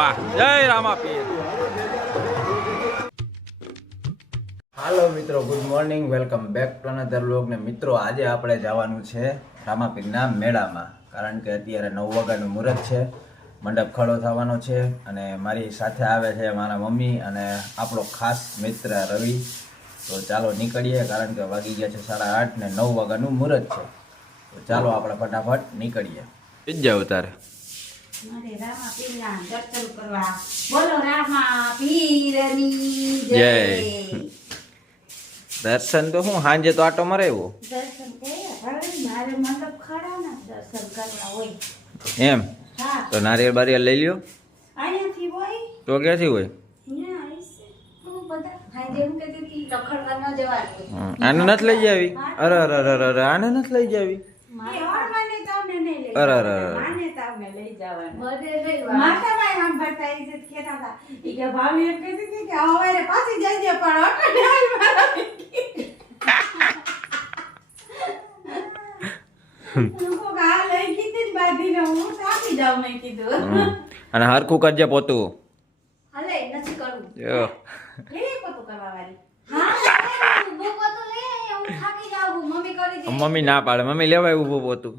વાહ, જય રામાપીર. હાલો મિત્રો, good morning, welcome back to another vlog. ને મિત્રો, આજે આપણે જવાનું છે રામાપીરના મેળામાં, કારણ કે અત્યારે 9 વાગ્યાનું મુહૂર્ત છે, મંડપ ખડો થવાનો છે. અને મારી સાથે આવે છે મારા મમ્મી અને આપણો ખાસ મિત્ર રવિ. તો ચાલો નીકળીએ, કારણ કે વાગી ગયા છે 8:30 ને 9 વાગ્યાનું મુહૂર્ત છે. તો ચાલો આપણે ફટાફટ નીકળીએ. જાવ તારે જય. દર્શન તો હું સાંજે તો આટો મરાવ્યો એમ. તો નારિયેળ બારિયેળ લઈ લ્યો. તો ક્યાંથી હોય? આને નથી લઈ જાવી? અરે અરે અરે અરે, આને નથી લઈ જાવી? અરે અરે અને હરખું કરજે પોતું. મમ્મી ના પાડે, મમ્મી લેવાય ઉભું પોતું.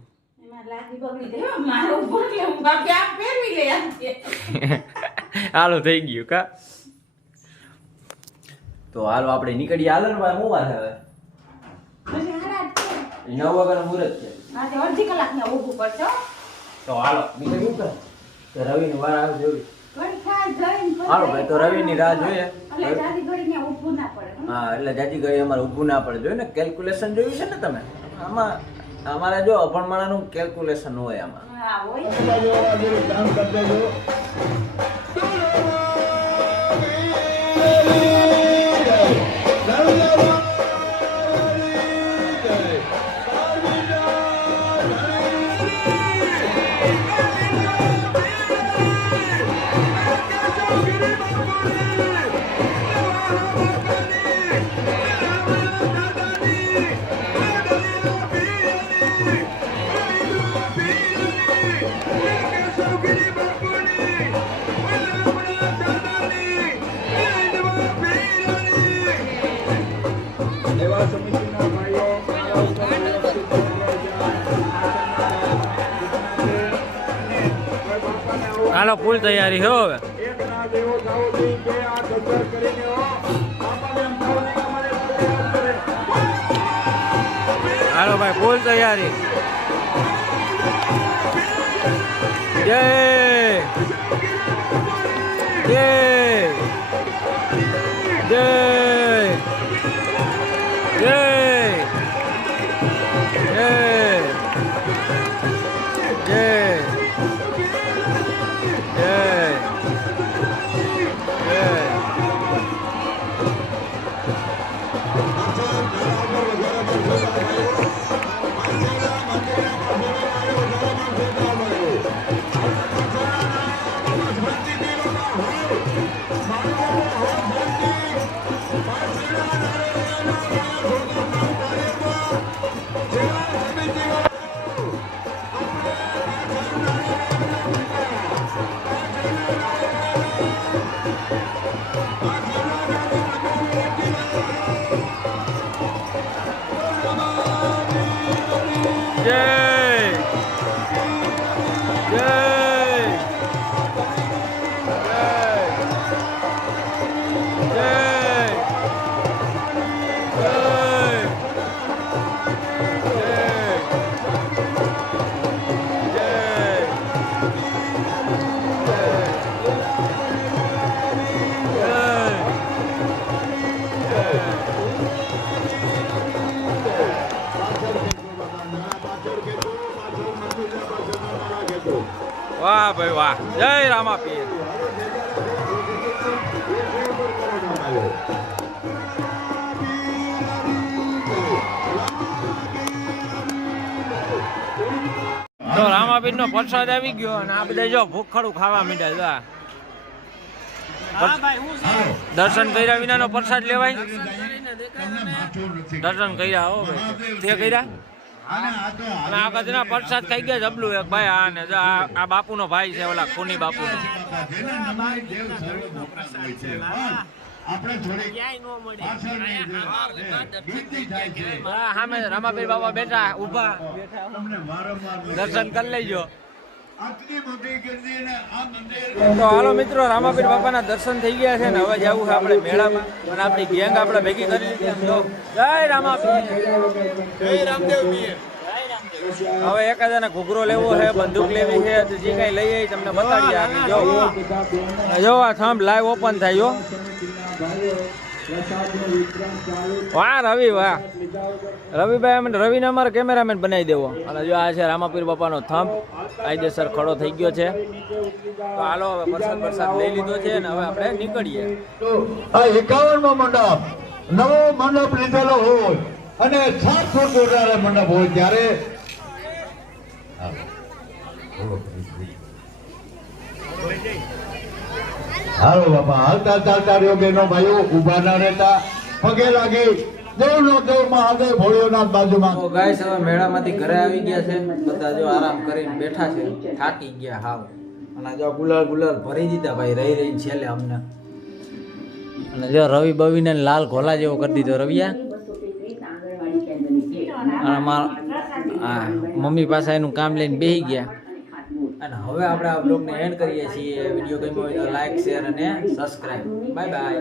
હાલો થઈ ગયું કા. તો હાલો આપણે નીકળીએ. હાલો ને ભાઈ, હું વાત હવે 9 વાગ્યાનું મુહૂર્ત છે. અડધી કલાક ને ઊભું પડશે. તો હાલો નીકળ્યું કે રવિ ની વાર આવે જોઈ. હાલો ભાઈ, તો રવિ ની રાહ જોઈએ. હા, એટલે જાજી ઘડી અમારે ઊભું ના પડે. જોયું ને, કેલ્ક્યુલેશન જોયું છે ને તમે? આમાં અમારે જો અભણમાણાનું કેલ્ક્યુલેશન હોય આમાં. હાલો, ફૂલ તૈયારી હો હવે. હાલો ભાઈ, ફૂલ તૈયારી. જય જય જય જય જય વાહ ભાઈ વાહ, જય રામાપીર. તો રામાપીર નો પ્રસાદ આવી ગયો અને આ બધા જો ભૂખડું ખાવા માંડ્યા. દર્શન કર્યા વિના નો પ્રસાદ લેવાય? દર્શન કર્યા હો ભાઈ. તે કર્યા? અને આ ગજના પ્રસાદ ખાઈ ગયા જબલું એક ભાઈ આ ને જો આ બાપુનો ભાઈ છે ઓલા ખૂની બાપુનો સામે રામાપીર બાબા બેઠા ઉભા દર્શન કરી લેજો. તો હાલો મિત્રો, રામાપીર બાપાના દર્શન થઈ ગયા છે ને હવે જવું છે આપણે મેળામાં અને આપણી ગેંગ આપણે ભેગી કરી લીધી. તો જય રામાપીર, જય રામદેવ. હવે એકાદાને ઘૂઘરો લેવો છે, બંદૂક લેવી છે, તો જે કઈ લઈએ તમને બતાવીએ. આગળ જો આ થંભ લાઈવ ઓપન થાય. વાહ રવિ, વાહ રવિભાઈ, અમે રવિને અમારે કેમેરામેન બનાવી દેવો. અને જો આ છે રામાપીર બાપાનો થંભ કાયદેસર ખડો થઈ ગયો છે. તો હાલો હવે પ્રસાદ લઈ લીધો છે ને હવે આપણે નીકળીએ. આ 51મો મંડપ, નવો મંડપ લીધેલો હોય અને 700 જોડાયેલા મંડપ હોય ત્યારે હાલો બાપા, હાલતા ચાલતા રહ્યો બેનો ભાઈઓ, ઉભા ના રહેતા, પગે લાગી દેવનો દેવ મહાદેવ ભોળિયોનાથ બાજુમાં. તો ગાઈસ હવે મેળામાંથી ઘરે આવી ગયા છે બધા, જો આરામ કરીને બેઠા છે, થાકી ગયા હાવ. અને જો ગુલાલ ભરી દીધા ભાઈ રહી રહીને છેલ્લે અમને. અને જો રવિ બવીને લાલ ઘોલા જેવો કરી દીધો રવિયા. અને હા, મમ્મી પાસે એનું કામ લઈને બેસી ગયા. અને હવે આપણે આ બ્લોગને એન્ડ કરીએ છીએ. વિડીયો ગમ્યો હોય તો લાઈક, શેર અને સબસ્ક્રાઈબ. Bye bye.